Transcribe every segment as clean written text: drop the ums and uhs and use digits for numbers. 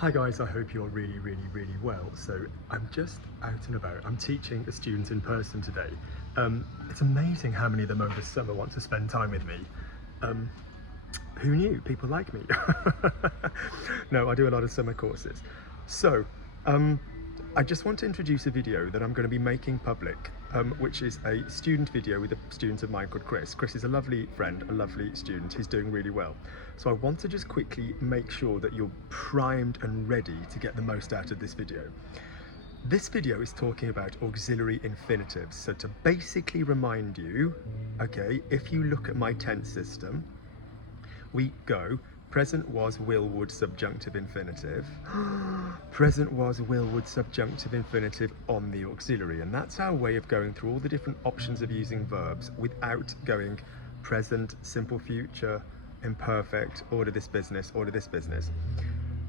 Hi guys, I hope you're really well. So I'm just out and about. I'm teaching the students in person today. It's amazing how many of them over summer want to spend time with me. Who knew? People like me. No, I do a lot of summer courses. So I just want to introduce a video that I'm going to be making public, which is a student video with a student of mine called Chris. Chris is a lovely friend, a lovely student. He's doing really well. So I want to just quickly make sure that you're primed and ready to get the most out of this video. This video is talking about auxiliary infinitives. So to basically remind you, okay, if you look at my tense system, we go present was, will, would, subjunctive, infinitive. Present was, will, would, subjunctive, infinitive on the auxiliary. And that's our way of going through all the different options of using verbs without going present, simple future, imperfect, order this business, order this business.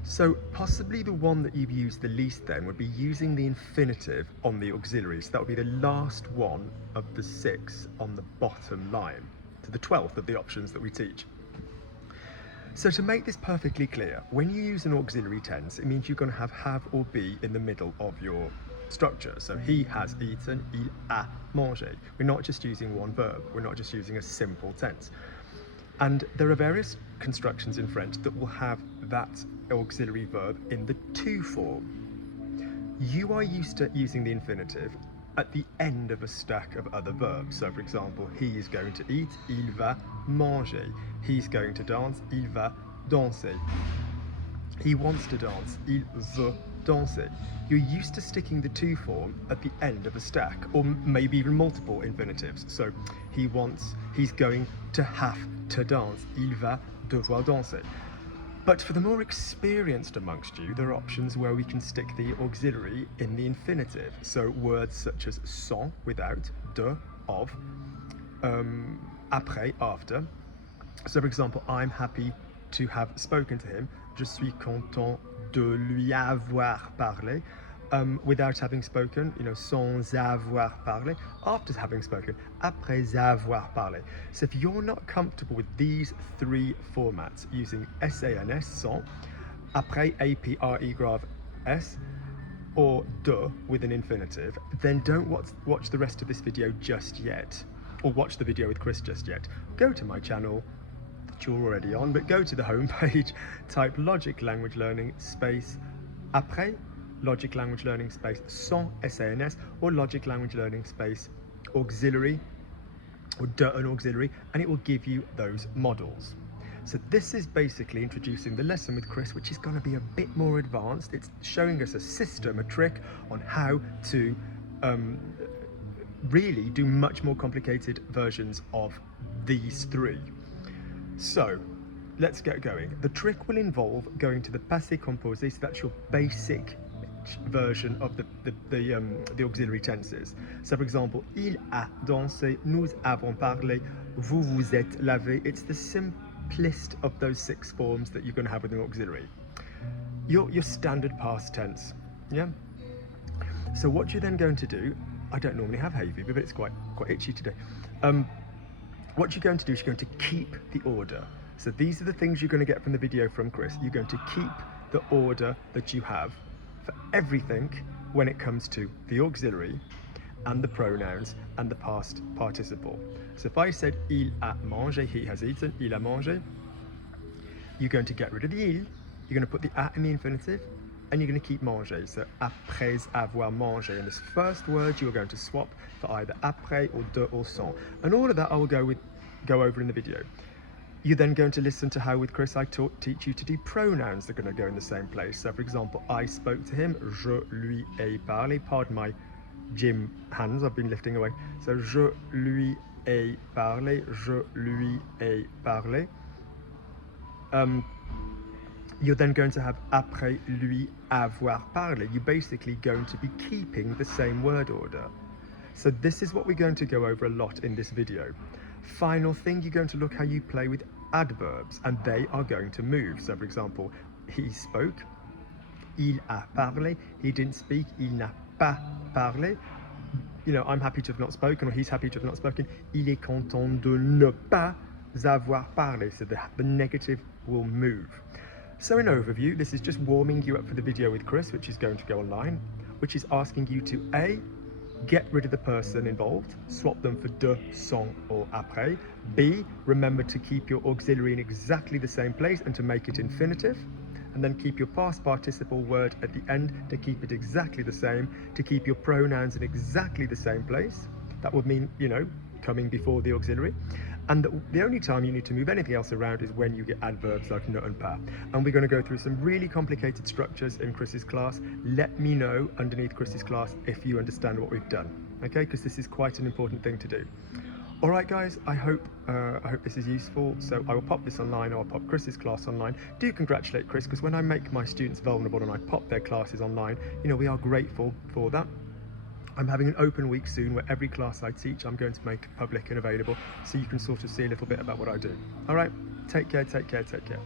So possibly the one that you've used the least then would be using the infinitive on the auxiliary. So that would be the last one of the 6 on the bottom line, to the 12th of the options that we teach. So to make this perfectly clear, when you use an auxiliary tense, it means you're going to have or be in the middle of your structure. So he has eaten, il a mangé. We're not just using one verb. We're not just using a simple tense. And there are various constructions in French that will have that auxiliary verb in the to form. You are used to using the infinitive at the end of a stack of other verbs. So for example, he is going to eat, il va manger. He's going to dance, il va danser. He wants to dance, il veut danser. You're used to sticking the to form at the end of a stack, or maybe even multiple infinitives. So he's going to have to dance, il va devoir danser. But for the more experienced amongst you, there are options where we can stick the auxiliary in the infinitive. So words such as sans, without, de, of, après, after. So for example, I'm happy to have spoken to him. Je suis content de lui avoir parlé. Without having spoken, sans avoir parlé, after having spoken, après avoir parlé. So if you're not comfortable with these 3 formats, using sans, sans, après, apre, grave, s, or de with an infinitive, then don't watch the rest of this video just yet, or watch the video with Chris just yet. Go to my channel, that you're already on, but go to the homepage, type Logic Language Learning space après, Logic Language Learning space sans sans, or Logic Language Learning space auxiliary, or an auxiliary, and it will give you those models. So this is basically introducing the lesson with Chris, which is going to be a bit more advanced. It's showing us a system, a trick on how to really do much more complicated versions of these 3. So let's get going. The trick will involve going to the passé composé, so that's your basic version of the auxiliary tenses. So for example, il a dansé, nous avons parlé, vous vous êtes lavé. It's the simplest of those 6 forms that you're going to have with an auxiliary. Your standard past tense, yeah? So what you're then going to do, I don't normally have hay fever, but it's quite itchy today. What you're going to do is you're going to keep the order. So these are the things you're going to get from the video from Chris. You're going to keep the order that you have for everything when it comes to the auxiliary and the pronouns and the past participle. So if I said il a mangé, he has eaten, il a mangé, you're going to get rid of the il, you're going to put the a in the infinitive, and you're going to keep manger. So après avoir mangé. In this first word, you're going to swap for either après or de or sans. And all of that I will go over in the video. You're then going to listen to how with Chris I teach you to do pronouns that are going to go in the same place. So for example, I spoke to him, je lui ai parlé. Pardon my gym hands, I've been lifting away. So je lui ai parlé, je lui ai parlé. You're then going to have après lui avoir parlé. You're basically going to be keeping the same word order. So this is what we're going to go over a lot in this video. Final thing, you're going to look how you play with adverbs, and they are going to move. So for example, he spoke, il a parlé. He didn't speak, il n'a pas parlé. I'm happy to have not spoken, or he's happy to have not spoken. Il est content de ne pas avoir parlé. So the negative will move. So in overview, this is just warming you up for the video with Chris, which is going to go online, which is asking you to A, get rid of the person involved, swap them for de, sans or après. B, remember to keep your auxiliary in exactly the same place and to make it infinitive. And then keep your past participle word at the end to keep it exactly the same, to keep your pronouns in exactly the same place. That would mean, you know, coming before the auxiliary. And the only time you need to move anything else around is when you get adverbs like nut and pa. And we're going to go through some really complicated structures in Chris's class. Let me know underneath Chris's class if you understand what we've done, okay? Because this is quite an important thing to do. All right, guys, I hope this is useful. So I will pop this online, or I'll pop Chris's class online. Do congratulate Chris, because when I make my students vulnerable and I pop their classes online, you know, we are grateful for that. I'm having an open week soon where every class I teach, I'm going to make public and available, so you can sort of see a little bit about what I do. All right, take care, take care, take care.